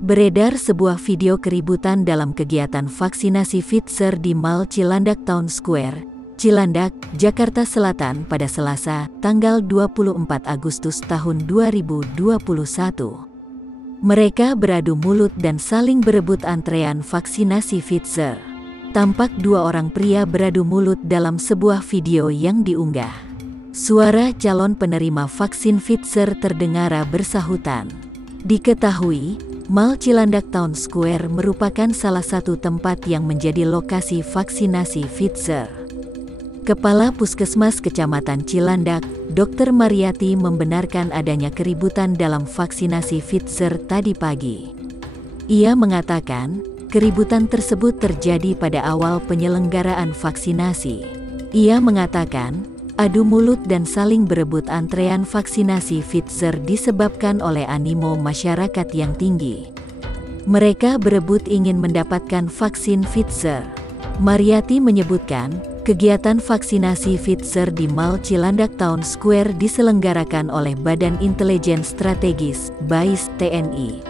Beredar sebuah video keributan dalam kegiatan vaksinasi Pfizer di Mall Cilandak Town Square, Cilandak, Jakarta Selatan pada Selasa, tanggal 24 Agustus tahun 2021. Mereka beradu mulut dan saling berebut antrean vaksinasi Pfizer. Tampak dua orang pria beradu mulut dalam sebuah video yang diunggah. Suara calon penerima vaksin Pfizer terdengar bersahutan. Diketahui, Mall Cilandak Town Square merupakan salah satu tempat yang menjadi lokasi vaksinasi Pfizer. Kepala Puskesmas Kecamatan Cilandak, Dr. Mariati membenarkan adanya keributan dalam vaksinasi Pfizer tadi pagi. Ia mengatakan, keributan tersebut terjadi pada awal penyelenggaraan vaksinasi. Ia mengatakan, adu mulut dan saling berebut antrean vaksinasi Pfizer disebabkan oleh animo masyarakat yang tinggi. Mereka berebut ingin mendapatkan vaksin Pfizer. Mariati menyebutkan, kegiatan vaksinasi Pfizer di Mall Cilandak Town Square diselenggarakan oleh Badan Intelijen Strategis, BAIS, TNI.